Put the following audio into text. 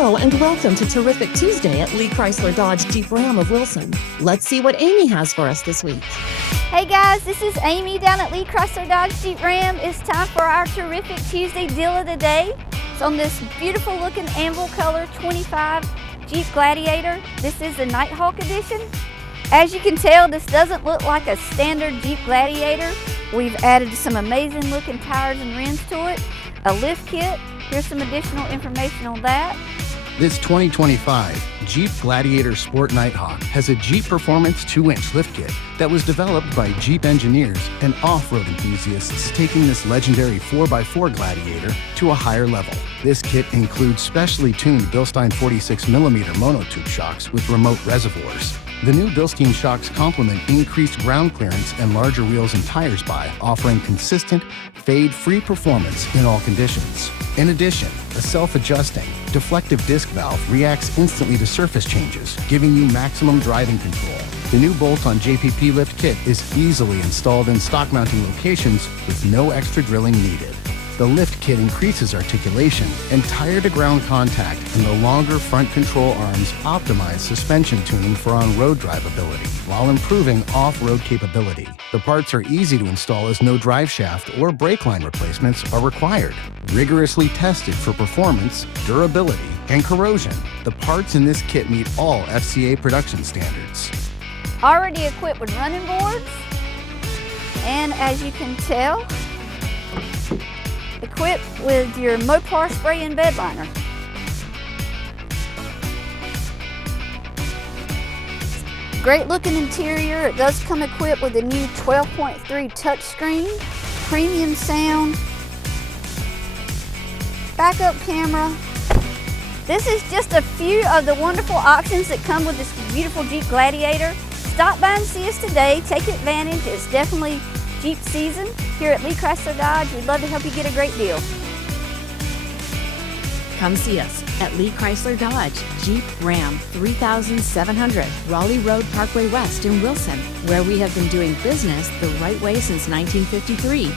Hello and welcome to Terrific Tuesday at Lee Chrysler Dodge Jeep Ram of Wilson. Let's see what Amy has for us this week. Hey guys, this is Amy down at Lee Chrysler Dodge Jeep Ram. It's time for our Terrific Tuesday deal of the day. It's on this beautiful looking Anvil Color 25 Jeep Gladiator. This is the Nighthawk edition. As you can tell, this doesn't look like a standard Jeep Gladiator. We've added some amazing looking tires and rims to it, a lift kit. Here's some additional information on that. This 2025 Jeep Gladiator Sport Nighthawk has a Jeep Performance 2-inch lift kit that was developed by Jeep engineers and off-road enthusiasts, taking this legendary 4x4 Gladiator to a higher level. This kit includes specially tuned Bilstein 46mm monotube shocks with remote reservoirs. The new Bilstein shocks complement increased ground clearance and larger wheels and tires by offering consistent, fade-free performance in all conditions. In addition, a self-adjusting, deflective disc valve reacts instantly to surface changes, giving you maximum driving control. The new bolt-on JPP lift kit is easily installed in stock mounting locations with no extra drilling needed. The lift kit increases articulation and tire-to-ground contact, and the longer front control arms optimize suspension tuning for on-road drivability, while improving off-road capability. The parts are easy to install as no drive shaft or brake line replacements are required. Rigorously tested for performance, durability, and corrosion, the parts in this kit meet all FCA production standards. Already equipped with running boards, and as you can tell, equipped with your Mopar spray and bed liner. Great looking interior. It does come equipped with a new 12.3 touchscreen, premium sound, backup camera. This is just a few of the wonderful options that come with this beautiful Jeep Gladiator. Stop by and see us today. Take advantage. It's definitely Jeep season here at Lee Chrysler Dodge. We'd love to help you get a great deal. Come see us at Lee Chrysler Dodge Jeep Ram 3700 Raleigh Road Parkway West in Wilson, where we have been doing business the right way since 1953.